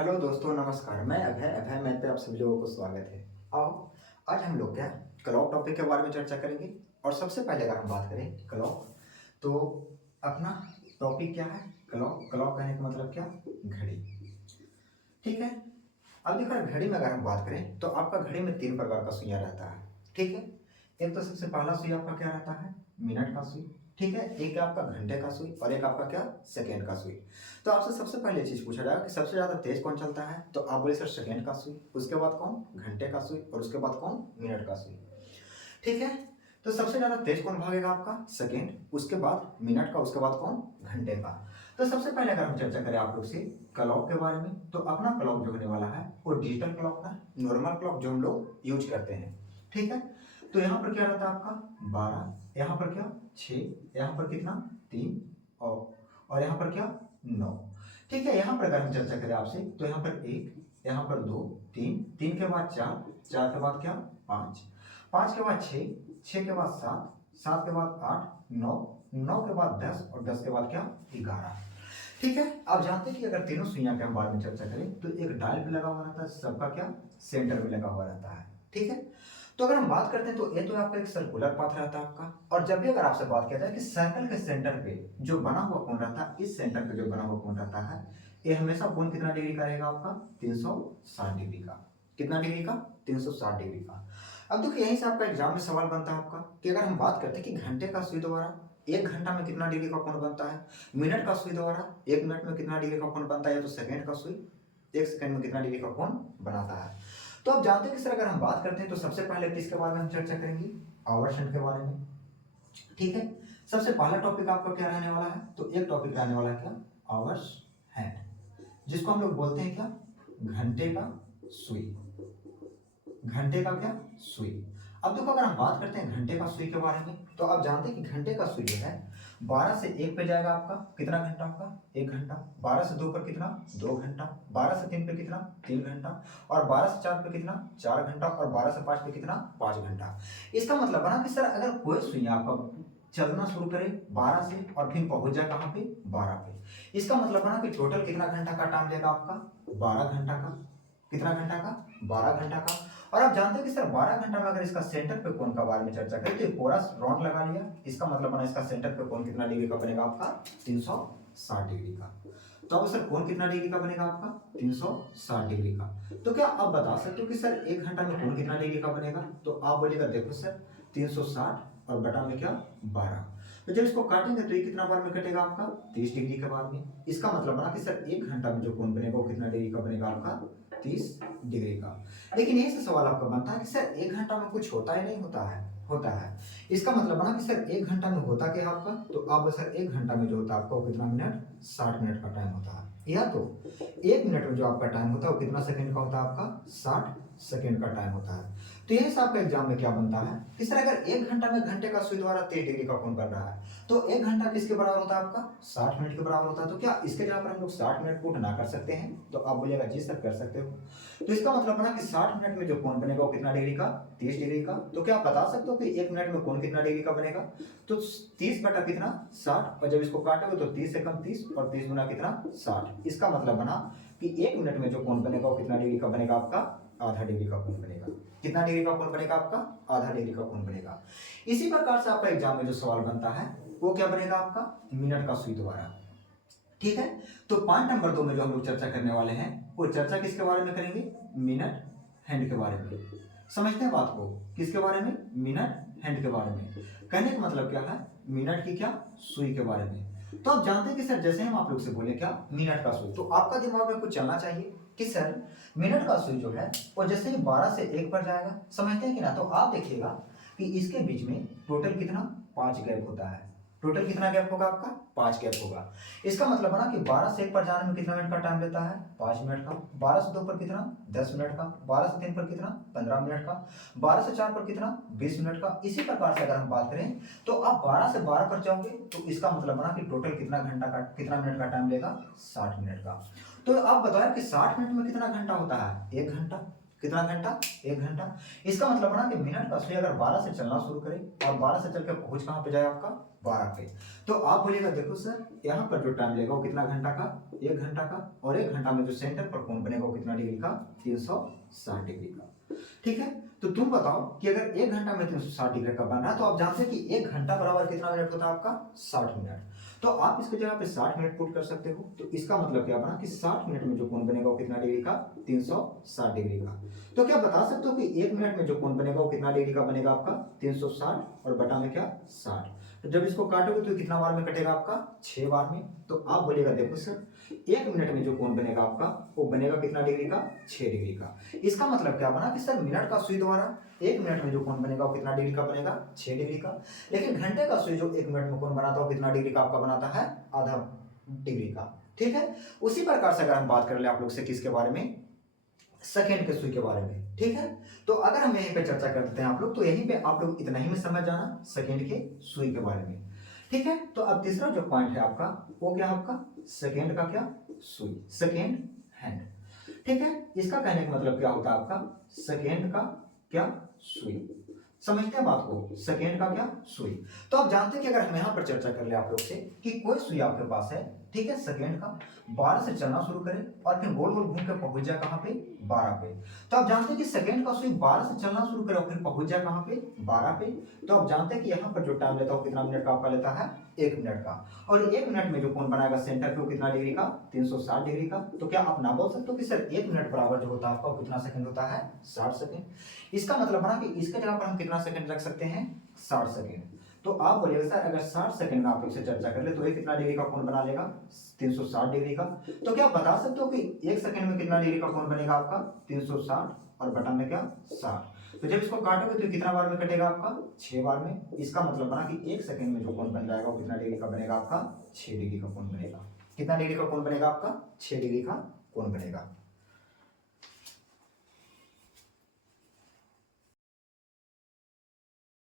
Hello दोस्तों, नमस्कार। मैं अभय मैथ पे आप सभी लोगों को स्वागत है। आओ, आज हम लोग क्या क्लॉक टॉपिक के बारे में चर्चा करेंगे। और सबसे पहले अगर हम बात करें क्लॉक, तो अपना टॉपिक क्या है? क्लॉक। क्लॉक कहने का मतलब क्या? घड़ी। ठीक है। अब देखो, घड़ी में अगर हम बात करें तो आपका घड़ी में 3 प्रकार का सुइयां रहता है। ठीक है। एक तो सबसे पहला सुई आपका क्या रहता है? मिनट का सुई। ठीक है। एक आपका घंटे का सुई और एक आपका क्या? सेकेंड का सुई। तो आपसे सबसे पहले चीज पूछा जाएगा कि सबसे ज्यादा तेज कौन चलता है, तो आप बोले सर सेकेंड का सुई, उसके बाद कौन? घंटे का सुई, और उसके बाद कौन? मिनट का सुई। ठीक है। तो सबसे ज्यादा तेज कौन भागेगा? आपका सेकेंड, उसके बाद मिनट का, उसके बाद कौन? घंटे का। तो सबसे पहले अगर हम चर्चा करें आप लोग से क्लॉक के बारे में, तो अपना क्लॉक जो होने वाला है वो डिजिटल क्लॉक है, नॉर्मल क्लॉक जो हम लोग यूज करते हैं। ठीक है। तो यहाँ पर क्या रहता है आपका? 12, यहाँ पर क्या? 6, यहाँ पर कितना? 3, और यहाँ पर क्या? 9। ठीक है। यहाँ पर अगर हम चर्चा करें आपसे, तो यहाँ पर 1, यहाँ पर 2, 3, 3 के बाद 4, 4 के बाद क्या? 5, 5 के बाद 6, 6 के बाद 7, 7 के बाद 8, 9, 9 के बाद 10, और 10 के बाद क्या? 11। ठीक है। आप जानते हैं कि अगर तीनों सुइयां के हम बारे में चर्चा करें तो एक डायल पे लगा हुआ रहता है, सबका क्या? सेंटर में लगा हुआ रहता है। ठीक है। तो अगर हम बात करते हैं तो ये तो आपका एक सर्कुलर पाथ रहता है आपका। और जब भी अगर आपसे बात किया जाए कि सर्कल के सेंटर पे जो बना हुआ कोण रहता है, इस सेंटर पे जो बना हुआ कोण रहता है, ये हमेशा कोण कितना डिग्री का रहेगा आपका? 360 डिग्री का। कितना डिग्री का? 360 डिग्री का। अब देखिए, यहीं से आपका एग्जाम में सवाल बनता है आपका कि अगर हम बात करते हैं कि घंटे का सुई द्वारा 1 घंटा में कितना डिग्री का कोण बनता है, मिनट का सुई द्वारा 1 मिनट में कितना डिग्री का कोण बनता है, या तो सेकंड का सुई 1 सेकंड में कितना डिग्री का कोण बनाता है। तो आप जानते हैं कि सर अगर हम बात करते हैं तो सबसे पहले किसके बारे में हम चर्चा करेंगे? आवर्स हैंड के बारे में। ठीक है। सबसे पहला टॉपिक आपका क्या रहने वाला है? तो एक टॉपिक रहने वाला है क्या? आवर्स हैंड, जिसको हम लोग बोलते हैं क्या? घंटे का सुई। घंटे का क्या? सुई। अब देखो, अगर हम बात करते हैं घंटे का सुई के बारे में, तो आप जानते हैं कि घंटे का सुई जो है 12 से 1 पे जाएगा आपका कितना घंटा? आपका 1 घंटा। 12 से 2 पर कितना? 2 घंटा। 12 से 3 पे कितना? 3 घंटा। और 12 से 4 पे कितना? 4 घंटा। और 12 से 5 पे कितना? 5 घंटा। इसका मतलब बना कि सर अगर कोई सुई आपका चलना शुरू करे 12 से और फिर पहुंच जाए कहां पे? 12 पे, इसका मतलब बना कि टोटल कितना घंटा का टाइम लेगा आपका? 12 घंटा का। कितना घंटा का? 12 घंटा का। और आप जानते हैं कि सर 12 घंटा में अगर इसका सेंटर पे कोण का बारे में चर्चा करें तो पूरा राउंड लगा लिया, इसका मतलब बना इसका सेंटर पे कोण कितना डिग्री का बनेगा आपका? 360 डिग्री का। तो अब सर कोण कितना डिग्री का बनेगा आपका? 360 डिग्री का। तो क्या आप बता सकते हो कि सर 1 घंटा में कोण कितना डिग्री का बनेगा? तो आप बोलिएगा देखो सर 360 और बटा में क्या? 12। तो जब इसको काटेंगे तो ये कितना बार में कटेगा आपका? 30 डिग्री के बार में। इसका मतलब बना कि सर 1 घंटा में जो कोण बनेगा वो कितना डिग्री का बनेगा आपका? 30 डिग्री का। लेकिन यही से सवाल आपका बनता है कि सर 1 घंटा में कुछ होता है? नहीं होता है, होता है। इसका मतलब बना कि सर 1 घंटा में होता क्या है आपका? तो आप सर 1 घंटा में जो होता है आपका वो कितना मिनट? 60 मिनट का टाइम होता है। या तो 1 मिनट में जो आपका टाइम होता है वो कितना सेकंड का होता है आपका? 60 सेकंड का टाइम होता है। तो यही से आपका एग्जाम में क्या बनता है कि सर अगर 1 घंटा में घंटे का सुई द्वारा 30 डिग्री का कोण बन रहा है, तो 1 घंटा किसके बराबर होता है आपका? 60 मिनट के बराबर होता है। तो क्या इसके जगह पर हम लोग 60 मिनट पुट ना कर सकते हैं? तो आप बोलिएगा जी सर कर सकते हो। तो इसका मतलब बना कि 60 मिनट में जो कोण बनेगा वो कितना डिग्री का? 30 डिग्री का। तो क्या आप बता सकते हो कि 1 मिनट में कोण कितना डिग्री का बनेगा? तो 30 बटा कितना? 60। और जब इसको काटोगे तो 30 से कम 30 और 30 गुना कितना? 60। इसका मतलब बना कि 1 मिनट में जो कोण बनेगा वो कितना डिग्री का बनेगा आपका? आधा डिग्री का कोण बनेगा। कितना डिग्री का कोण बनेगा आपका? आधा डिग्री का कोण बनेगा। इसी प्रकार से आपका एग्जाम में जो सवाल बनता है वो क्या बनेगा आपका? मिनट का सुई द्वारा। ठीक है। तो पॉइंट नंबर 2 में जो हम लोग चर्चा करने वाले हैं वो चर्चा किसके बारे में करेंगे? मिनट हैंड के बारे में। समझते हैं बात को? किसके बारे में? मिनट हैंड के बारे में। कहने का मतलब क्या है? मिनट की क्या? सुई के बारे में। तो आप जानते हैं कि सर जैसे हम आप लोग से बोले क्या? मिनट का सुई, तो आपका दिमाग में कुछ चलना चाहिए कि सर मिनट का सुई जो है वो जैसे ही 12 से 1 पर जाएगा, समझते हैं कि ना? तो आप देखिएगा कि इसके बीच में टोटल कितना? 5 गैप होता है। टोटल कितना गैप होगा आपका? 5 गैप होगा। इसका मतलब बना कि 12 से 1 पर जाने में कितना मिनट का टाइम लेता है? 5 मिनट का। 12 से 2 पर कितना? 10 मिनट का। 12 से 3 पर कितना? 15 मिनट का। 12 से 4 पर कितना? 20 मिनट का। इसी प्रकार से अगर हम बात करें तो आप 12 से 12 पर जाओगे तो इसका मतलब बना कि टोटल कितना घंटा का, कितना मिनट का टाइम लेगा? 60 मिनट का। तो आप बताओ कि 60 मिनट में कितना घंटा होता है? 1 घंटा। कितना घंटा? 1 घंटा। इसका मतलब बना कि मिनट का सुई अगर 12 से चलना शुरू करे और 12 से चल के पहुंच कहां पे जाए आपका? 12 पे। तो आप बोलिएगा देखो सर यहाँ पर जो टाइम लेगा वो कितना घंटा का, 1 घंटा का, और 1 घंटा में जो सेंटर पर कोण बनेगा वो कितना डिग्री का, 360 डिग्री का। ठीक है, तो तुम बताओ कि अगर 1 घंटा में 360 डिग्री का बन रहा है तो आप जानते हैं कि 1 घंटा बराबर कितना मिनट होता है आपका, 60 मिनट। तो आप इसकी जगह पे 60 मिनट पुट कर सकते हो। तो इसका मतलब क्या बना कि 60 मिनट में जो कोण बनेगा वो कितना डिग्री का, 360 डिग्री का। तो क्या बता सकते हो कि 1 मिनट में जो कोण बनेगा वो कितना डिग्री का बनेगा आपका, 360, और बटा में क्या, 60। तो जब इसको काटोगे तो कितना बार में कटेगा आपका, 6 बार में। तो आप बोलेगा देखो सर 1 मिनट में जो कोण बनेगा आपका वो बनेगा कितना डिग्री का, 6 डिग्री का। इसका मतलब क्या बना कि सर मिनट का सुई द्वारा 1 मिनट में जो कोण बनेगा वो कितना डिग्री का बनेगा, 6 डिग्री का। लेकिन घंटे का सुई जो 1 मिनट में कोण बनाता है वो कितना डिग्री का आपका बनाता है, आधा डिग्री का। ठीक है, उसी प्रकार से अगर हम बात कर ले आप लोग से किसके बारे में, सेकेंड के सुई के बारे में। ठीक है, तो अगर हम यहीं पे चर्चा करते हैं आप लोग, तो यहीं पे आप लोग इतना ही में समझ जाना सेकेंड के सुई के बारे में। ठीक है, तो अब तीसरा जो पॉइंट है आपका वो क्या है आपका, सेकेंड का क्या, सुई, सेकेंड हैंड। ठीक है, इसका कहने का मतलब क्या होता है आपका, सेकेंड का क्या, सुई। समझते हैं बात को, सेकेंड का क्या, सुई। तो आप जानते हैं कि अगर हम यहाँ पर चर्चा कर ले आप लोग से कि कोई सुई आपके पास है, ठीक है, सेकेंड का 12 से चलना शुरू करे और फिर गोल गोल घूम कर पहुंच जाए कहाँ पे, 12 पे। तो आप जानते हैं कि सेकेंड का सुई 12 से चलना शुरू करे और फिर पहुंच जाए कहाँ पे, 12 पे। तो आप जानते हैं कि यहाँ पर जो टाइम लेता है कितना मिनट का आपका लेता है, 1 मिनट का। और 1 मिनट में जो कोण बनाएगा सेंटर पे वो कितना डिग्री का, 360 डिग्री का। तो क्या आप ना बोल सकते हो कि सर 1 मिनट बराबर जो होता है आपका वो कितना सेकंड होता है, 60 सेकंड। इसका मतलब बना कि इसके जगह पर हम कितना सेकंड रख सकते हैं, 60 सेकंड। तो आप बोलिएगा सर अगर 60 सेकंड में आप लोग से चर्चा कर ले तो ये कितना डिग्री का कोण बना लेगा, 360 डिग्री का। तो क्या आप बता सकते हो कि 1 सेकंड में कितना डिग्री का कोण बनेगा आपका, 360, और बटा में क्या, 60। तो जब इसको काटोगे तो कितना बार में कटेगा आपका, 6 बार में। इसका मतलब बना कि 1 सेकंड में जो कोण बन जाएगा वो कितना डिग्री का बनेगा आपका, 6 डिग्री का कोण बनेगा। कितना डिग्री का कोण बनेगा आपका, 6 डिग्री का कोण बनेगा।